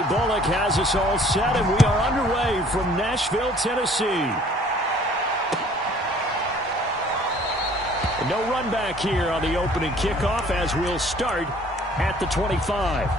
Kenny Bullock has us all set, and we are underway from Nashville, Tennessee. No run back here on the opening kickoff as we'll start at the 25.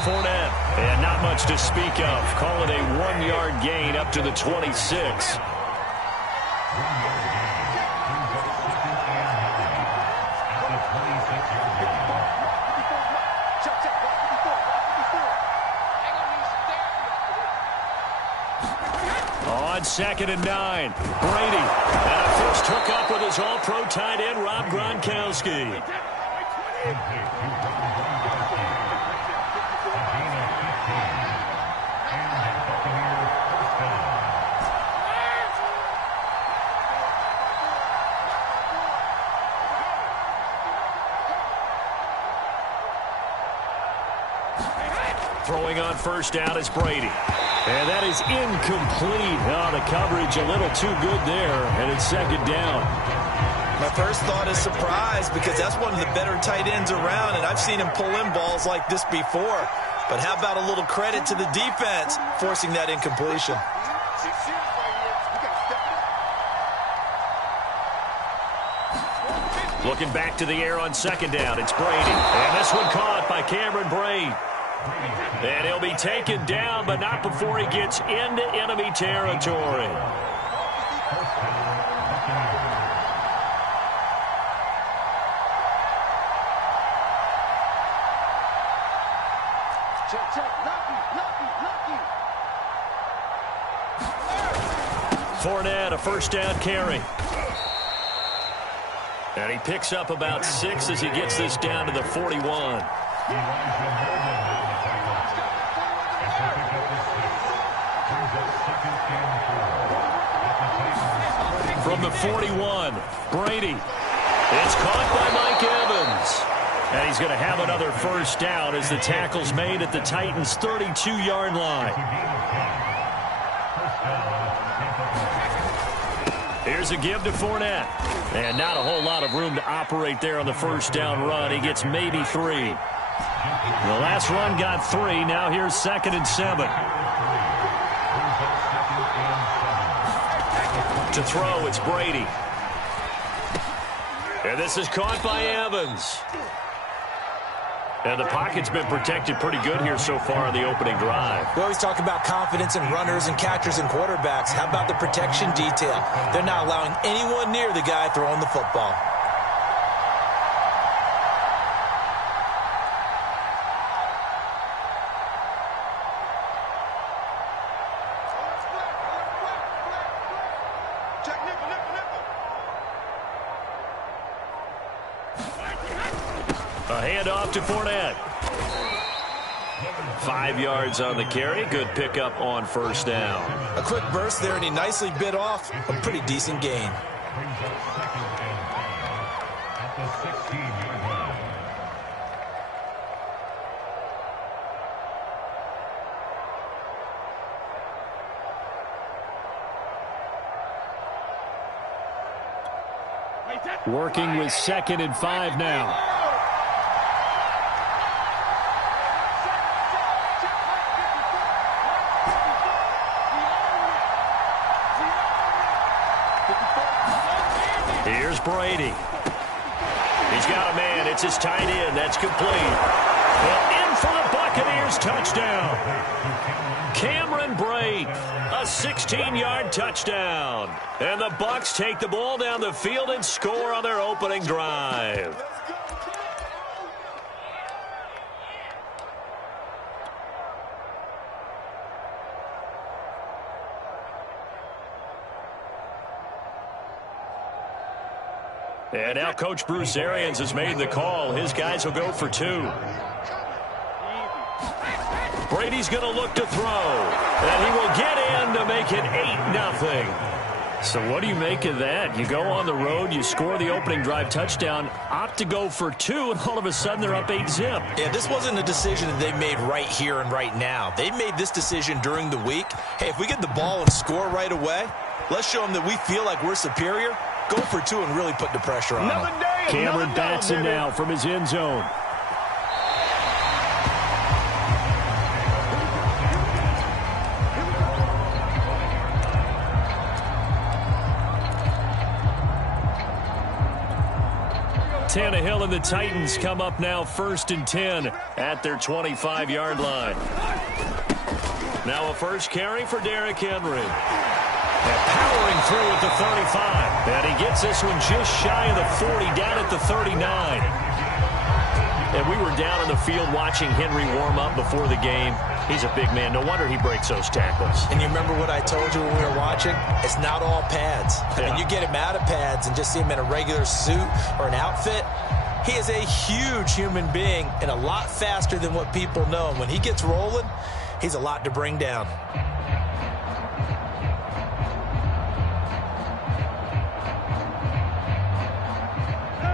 And not much to speak of. Call it a 1-yard gain up to the 26. On 2nd and 9, Brady. And a first hookup with his all-pro tight end, Rob Gronkowski. Throwing on first down is Brady. And that is incomplete. Oh, the coverage a little too good there. And it's 2nd down. My first thought is surprise because that's one of the better tight ends around, and I've seen him pull in balls like this before. But how about a little credit to the defense forcing that incompletion? Looking back to the air on 2nd down, it's Brady. And this one caught by Cameron Brate. And he'll be taken down, but not before he gets into enemy territory. Fournette, a first down carry. And he picks up about 6 as he gets this down to the 41. From the 41, Brady. It's caught by Mike Evans. And he's going to have another first down as the tackle's made at the Titans' 32-yard line. Here's a give to Fournette. And not a whole lot of room to operate there on the first down run. He gets maybe 3. The last run got 3. Now here's 2nd and 7. To throw, it's Brady. And this is caught by Evans. And the pocket's been protected pretty good here so far in the opening drive. We always talk about confidence in runners and catchers and quarterbacks. How about the protection detail? They're not allowing anyone near the guy throwing the football. A handoff to Fournette. 5 yards on the carry. Good pickup on first down. A quick burst there, and he nicely bit off a pretty decent gain. Working with 2nd and 5 now. Here's Brady. He's got a man. It's his tight end. That's complete. And in for the Buccaneers touchdown. Cameron Brate, a 16-yard touchdown. And the Bucs take the ball down the field and score on their opening drive. And now Coach Bruce Arians has made the call. His guys will go for 2. Brady's going to look to throw. And he will get in to make it 8-0. So what do you make of that? You go on the road, you score the opening drive touchdown, opt to go for 2, and all of a sudden they're up 8-zip. Yeah, this wasn't a decision that they made right here and right now. They made this decision during the week. Hey, if we get the ball and score right away, let's show them that we feel like we're superior. Go for 2 and really put the pressure on them. Cameron Batson now from his end zone. Tannehill and the Titans come up now 1st and 10 at their 25-yard line. Now a first carry for Derrick Henry. And powering through at the 35. And he gets this one just shy of the 40, down at the 39. And we were down on the field watching Henry warm up before the game. He's a big man. No wonder he breaks those tackles. And you remember what I told you when we were watching? It's not all pads. I mean, you get him out of pads and just see him in a regular suit or an outfit. He is a huge human being and a lot faster than what people know. And when he gets rolling, he's a lot to bring down.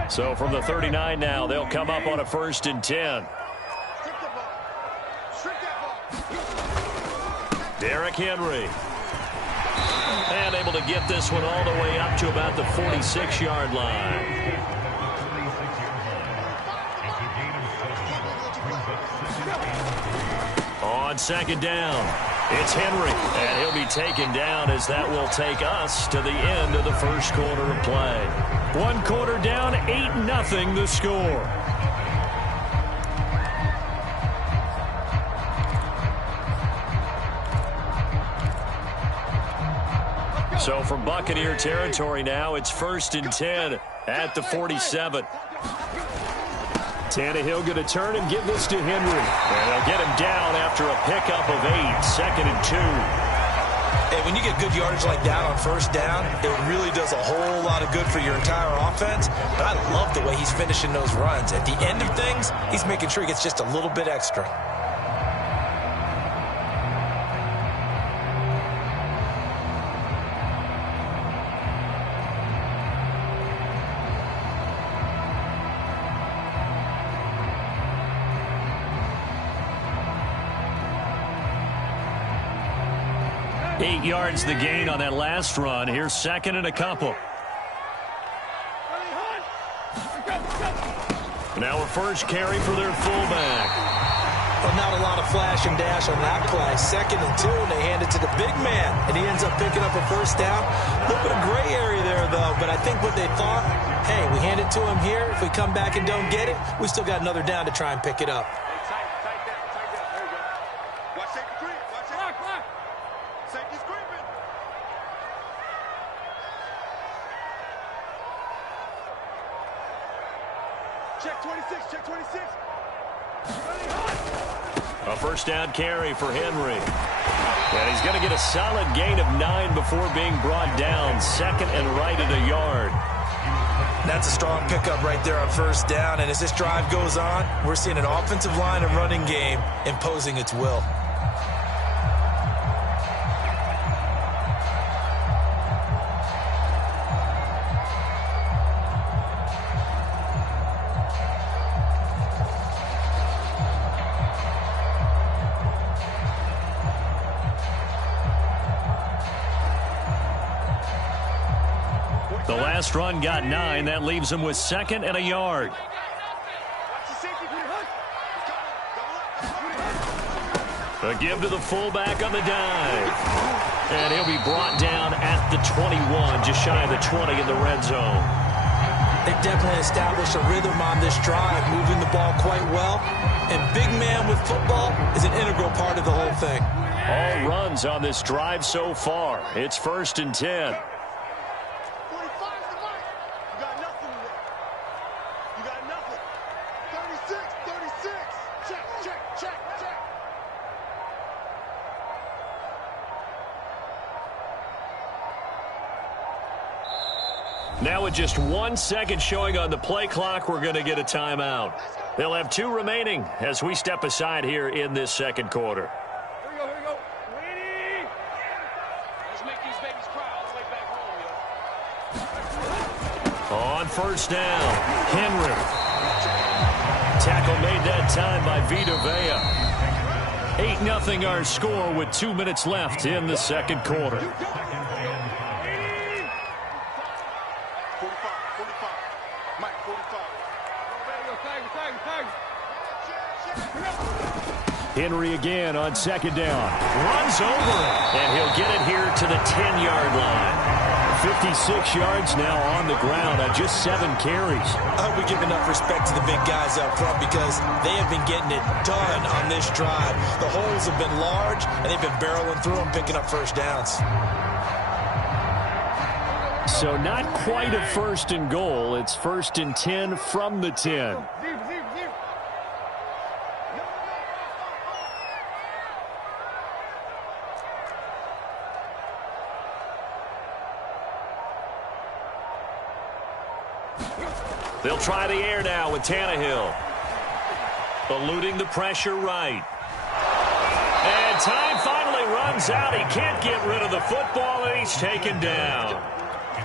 So from the 39 now, they'll come up on a 1st and 10. Derrick Henry. And able to get this one all the way up to about the 46-yard line. On 2nd down, it's Henry. And he'll be taken down as that will take us to the end of the first quarter of play. 1 quarter down, 8-0 the score. So from Buccaneer territory now, it's 1st and 10 at the 47. Tannehill going to turn and give this to Henry. And they'll get him down after a pickup of 8, 2nd and 2. Hey, when you get good yardage like that on 1st down, it really does a whole lot of good for your entire offense. But I love the way he's finishing those runs. At the end of things, he's making sure he gets just a little bit extra. Eight yards the gain on that last run. Here's 2nd and a couple. Now a first carry for their fullback. Well, not a lot of flash and dash on that play. 2nd and 2, and they hand it to the big man, and he ends up picking up a 1st down. A little bit of gray area there, though, but I think what they thought, hey, we hand it to him here. If we come back and don't get it, we still got another down to try and pick it up. Check 26, check 26. A 1st down carry for Henry. And he's going to get a solid gain of 9 before being brought down. 2nd and right at a yard. That's a strong pickup right there on 1st down. And as this drive goes on, we're seeing an offensive line and running game imposing its will. The last run got 9. That leaves him with 2nd and a yard. A give to the fullback on the dive. And he'll be brought down at the 21, just shy of the 20 in the red zone. They definitely established a rhythm on this drive, moving the ball quite well. And big man with football is an integral part of the whole thing. All runs on this drive so far. It's 1st and 10. Now with just 1 second showing on the play clock, we're going to get a timeout. They'll have 2 remaining as we step aside here in this second quarter. Here we go. Let's make these babies cry all the way back home, On first down, Henry. Tackle made that time by Vita Vea. 8-0 our score with 2 minutes left in the second quarter. 45. Mike, 45. Henry again on second down. Runs over it, and he'll get it here to the 10-yard line. 56 yards now on the ground on just 7 carries. I hope we give enough respect to the big guys up front because they have been getting it done on this drive. The holes have been large, and they've been barreling through them, picking up first downs. So not quite a first and goal. It's first and 10 from the 10. They'll try the air now with Tannehill. Eluding the pressure right. And time finally runs out. He can't get rid of the football, and he's taken down.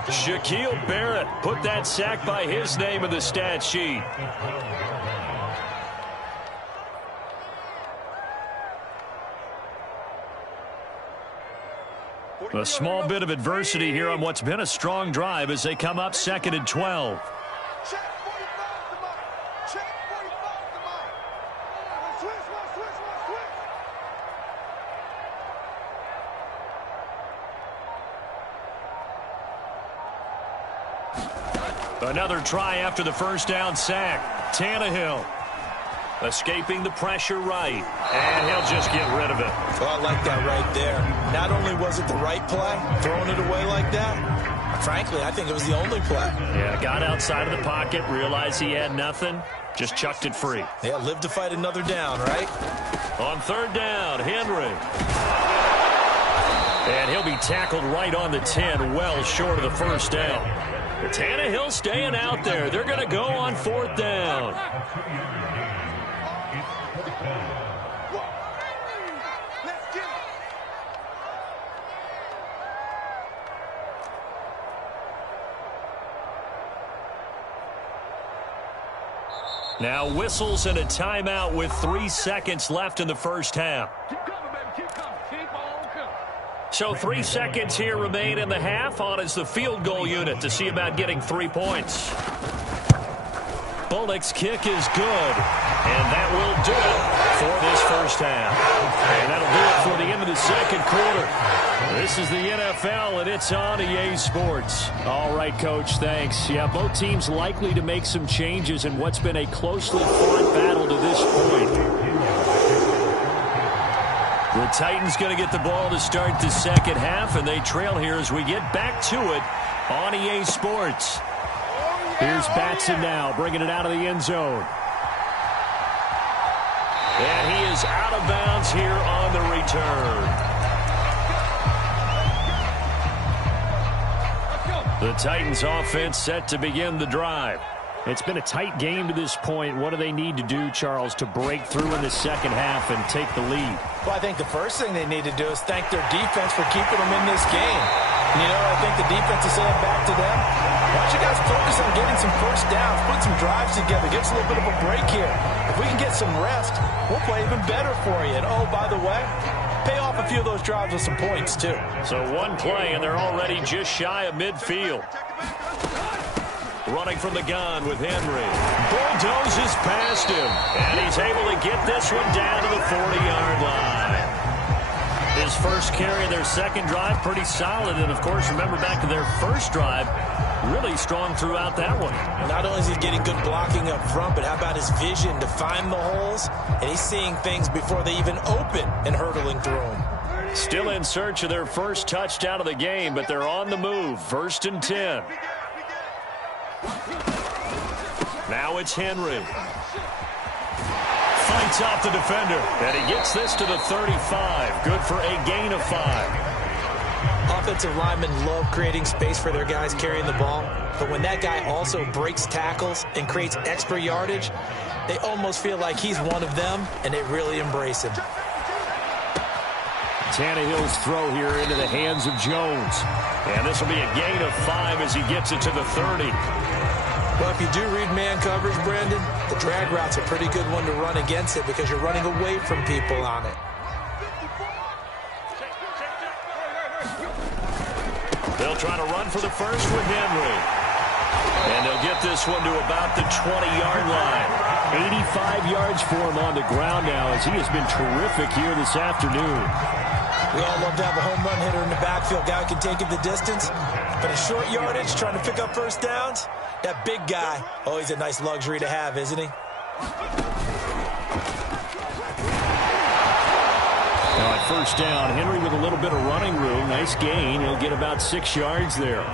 Shaquille Barrett put that sack by his name in the stat sheet. A small bit of adversity here on what's been a strong drive as they come up second and 12. Check 45 to Mike. Check 45 to Mike. Switch. Another try after the first down sack. Tannehill escaping the pressure right, and he'll just get rid of it. Well, I like that right there. Not only was it the right play, throwing it away like that, frankly, I think it was the only play. Yeah, got outside of the pocket, realized he had nothing, just chucked it free. Yeah, live to fight another down, right? On third down, Henry. And he'll be tackled right on the 10, well short of the first down. Tannehill staying out there. They're going to go on fourth down. Now whistles and a timeout with 3 seconds left in the first half. Keep coming, baby. Keep coming. Keep on coming. So 3 seconds here remain in the half. On is the field goal unit to see about getting 3 points. Bullock's kick is good, and that will do it for this first half. And that'll do it for the end of the second quarter. This is the NFL, and it's on EA Sports. All right, Coach, thanks. Yeah, both teams likely to make some changes in what's been a closely fought battle to this point. The Titans going to get the ball to start the second half, and they trail here as we get back to it on EA Sports. Here's Batson now, bringing it out of the end zone. And he is out of bounds here on the return. The Titans offense set to begin the drive. It's been a tight game to this point. What do they need to do, Charles, to break through in the second half and take the lead? Well, I think the first thing they need to do is thank their defense for keeping them in this game. You know, I think the defense is saying back to them, why don't you guys focus on getting some first downs, put some drives together, give us a little bit of a break here. If we can get some rest, we'll play even better for you. And, oh, by the way, pay off a few of those drives with some points, too. So one play, and they're already just shy of midfield. Running from the gun with Henry. Bulldozes past him, and he's able to get this one down to the 40-yard line. His first carry of their second drive, pretty solid. And, of course, remember back to their first drive, really strong throughout that one. Not only is he getting good blocking up front, but how about his vision to find the holes? And he's seeing things before they even open and hurtling through them. Still in search of their first touchdown of the game, but they're on the move. First and 10. Now it's Henry. Fights off the defender, and he gets this to the 35. Good for a gain of 5. Offensive linemen love creating space for their guys carrying the ball, but when that guy also breaks tackles and creates extra yardage, they almost feel like he's one of them, and they really embrace him. Tannehill's throw here into the hands of Jones. And this will be a gain of 5 as he gets it to the 30. Well, if you do read man coverage, Brandon, the drag route's a pretty good one to run against it because you're running away from people on it. They'll try to run for the first with Henry. And they'll get this one to about the 20-yard line. 85 yards for him on the ground now as he has been terrific here this afternoon. We all love to have a home run hitter in the backfield. Guy who can take it the distance. But in short yardage, trying to pick up first downs, that big guy, always a nice luxury to have, isn't he? Now at first down, Henry with a little bit of running room. Nice gain. He'll get about 6 yards there.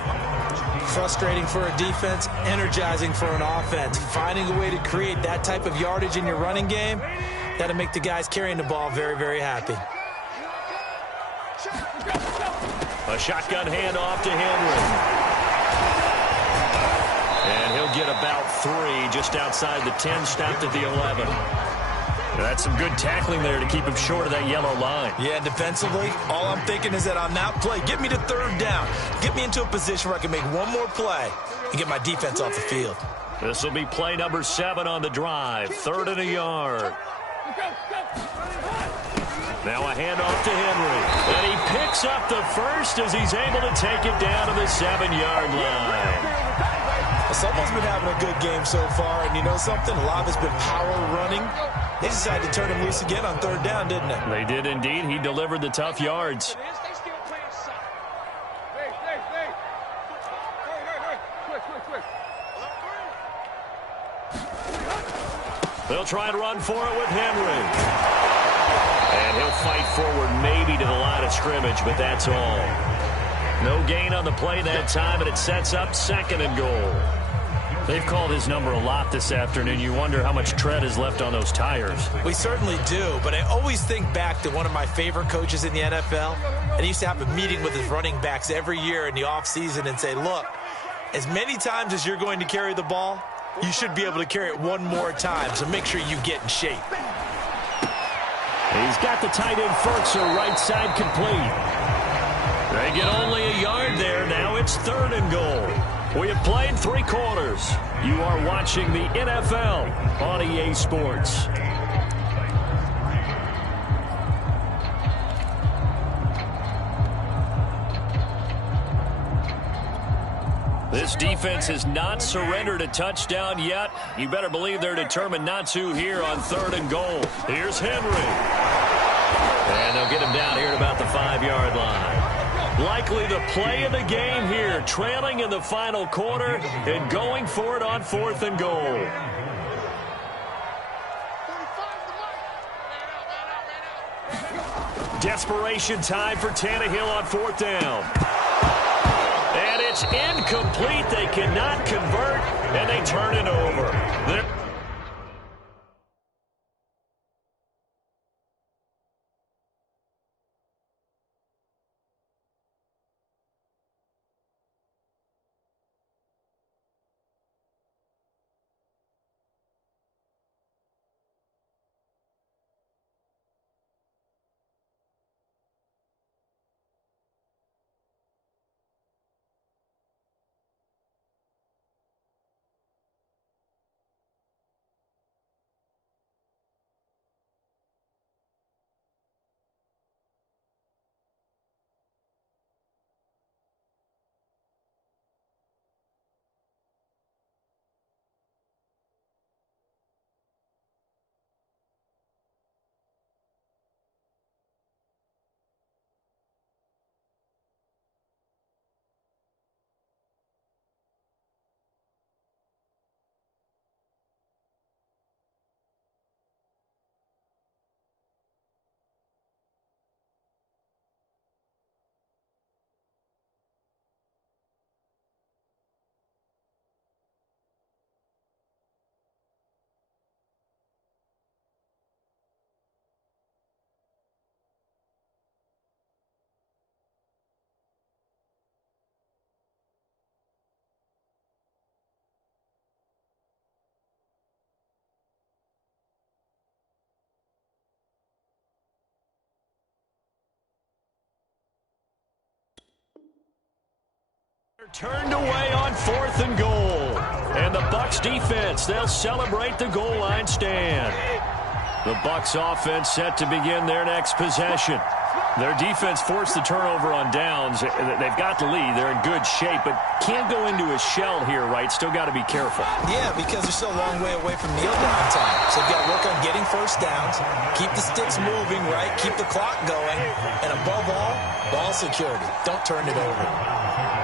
Frustrating for a defense, energizing for an offense. Finding a way to create that type of yardage in your running game, that'll make the guys carrying the ball very, very happy. A shotgun handoff to Henry. And he'll get about 3 just outside the 10, stopped at the 11. That's some good tackling there to keep him short of that yellow line. Yeah, defensively, all I'm thinking is that on that play, get me to third down. Get me into a position where I can make one more play and get my defense off the field. This will be play number 7 on the drive. 3rd and a yard. Now a handoff to Henry. And he picks up the first as he's able to take it down to the 7-yard line. Well, someone's been having a good game so far, and you know something? A lot of it's been power running. They decided to turn him loose again on 3rd down, didn't they? They did indeed. He delivered the tough yards. They'll try and run for it with Henry. And he'll fight forward maybe to the line of scrimmage, but that's all. No gain on the play that time, and it sets up 2nd and goal. They've called his number a lot this afternoon. You wonder how much tread is left on those tires. We certainly do, but I always think back to one of my favorite coaches in the NFL, and he used to have a meeting with his running backs every year in the offseason and say, look, as many times as you're going to carry the ball, you should be able to carry it one more time, so make sure you get in shape. He's got the tight end Fertzer right side complete. They get only a yard there. Now it's 3rd and goal. We have played 3 quarters. You are watching the NFL on EA Sports. This defense has not surrendered a touchdown yet. You better believe they're determined not to here on 3rd and goal. Here's Henry. And they'll get him down here at about the 5-yard line. Likely the play of the game here, trailing in the final quarter and going for it on 4th and goal. Desperation time for Tannehill on 4th down. And it's incomplete. They cannot convert, and they turn it over. Turned away on 4th and goal. And the Bucs defense, they'll celebrate the goal line stand. The Bucs offense set to begin their next possession. Their defense forced the turnover on downs. They've got the lead. They're in good shape, but can't go into a shell here, right? Still got to be careful. Yeah, because they're still a long way away from kneel down time. So they've got to work on getting first downs, keep the sticks moving, right? Keep the clock going. And above all, ball security. Don't turn it over.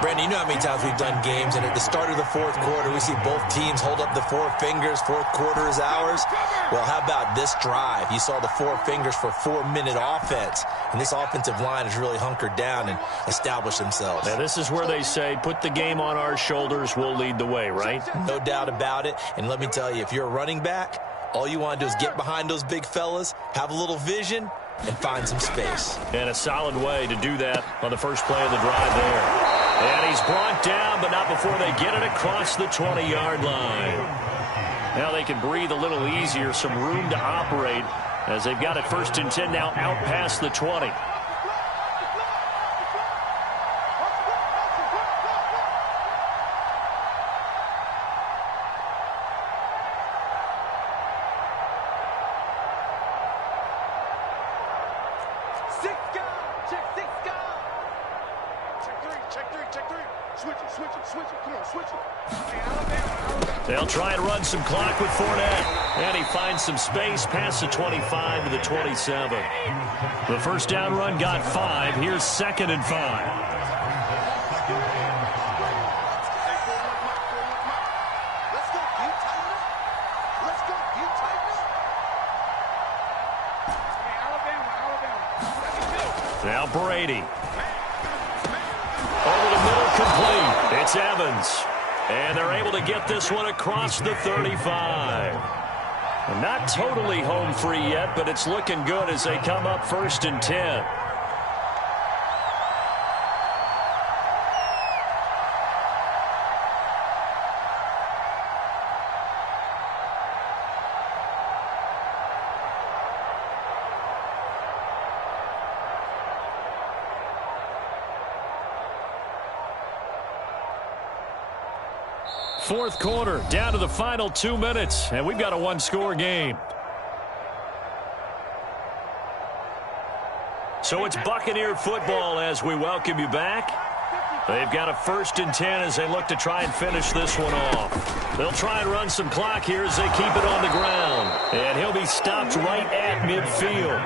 Brandon, you know how many times we've done games, and at the start of the fourth quarter, we see both teams hold up the four fingers. Fourth quarter is ours. Well, how about this drive? You saw the four fingers for 4-minute offense, and this offensive line has really hunkered down and established themselves. Now, this is where they say, put the game on our shoulders, we'll lead the way, right? No doubt about it. And let me tell you, if you're a running back, all you want to do is get behind those big fellas, have a little vision, and find some space. And a solid way to do that on the first play of the drive there. And he's brought down, but not before they get it across the 20-yard line. Now they can breathe a little easier, some room to operate as they've got it 1st and 10 now out past the 20. They'll try and run some clock with Fournette. And he finds some space past the 25 to the 27. The first down run got 5. Here's 2nd and 5. Now Brady. Over the middle, complete. It's Evans. And they're able to get this one across the 35. Not totally home free yet, but it's looking good as they come up 1st and 10. Fourth quarter, down to the final 2 minutes, and we've got a one-score game. So it's Buccaneer football as we welcome you back. They've got a 1st and 10 as they look to try and finish this one off. They'll try and run some clock here as they keep it on the ground. And he'll be stopped right at midfield.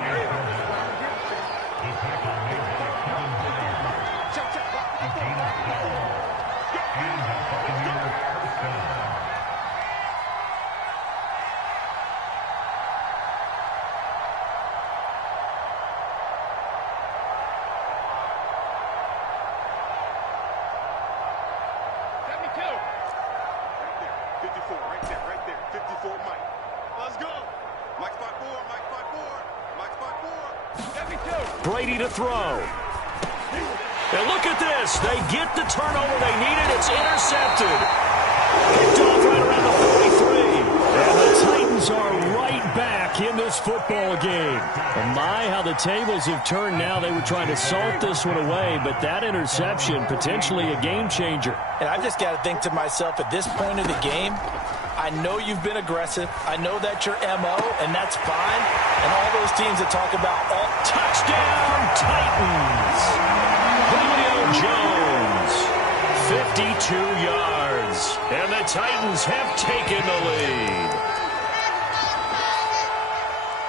Brady to throw. And look at this. They get the turnover they needed. It's intercepted. Picked off right around the 43. And the Titans are right back in this football game. And my, how the tables have turned now. They were trying to salt this one away, but that interception, potentially a game changer. And I've just got to think to myself, at this point of the game, I know you've been aggressive. I know that's your MO, and that's fine. And all those teams that talk about all touchdown Titans. Julio Jones, 52 yards. And the Titans have taken the lead.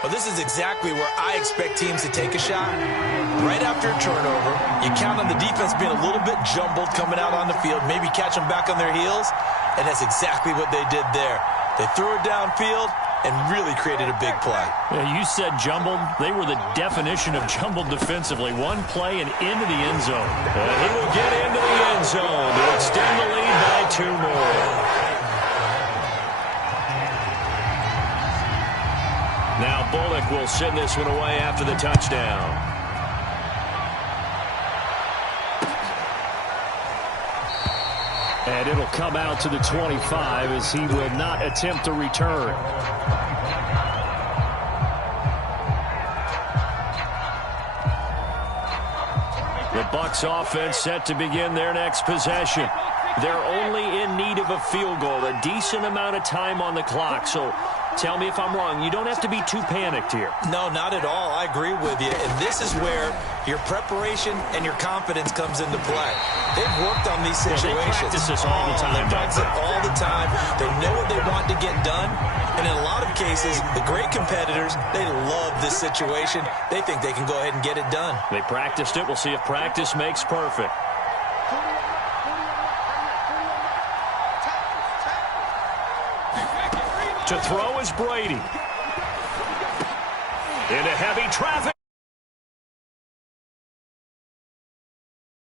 Well, this is exactly where I expect teams to take a shot. Right after a turnover, you count on the defense being a little bit jumbled coming out on the field, maybe catch them back on their heels. And that's exactly what they did there. They threw it downfield and really created a big play. Yeah, you said jumbled. They were the definition of jumbled defensively. One play and into the end zone. And he will get into the end zone to extend the lead by 2 more. Now Bullock will send this one away after the touchdown. And it'll come out to the 25 as he will not attempt to return. The Bucs offense set to begin their next possession. They're only in need of a field goal, a decent amount of time on the clock. So tell me if I'm wrong. You don't have to be too panicked here. No, not at all. I agree with you. And this is where your preparation and your confidence comes into play. They've worked on these situations. They practice this all the time. They practice it all the time. They know what they want to get done. And in a lot of cases, the great competitors, they love this situation. They think they can go ahead and get it done. They practiced it. We'll see if practice makes perfect. To throw is Brady. Into heavy traffic.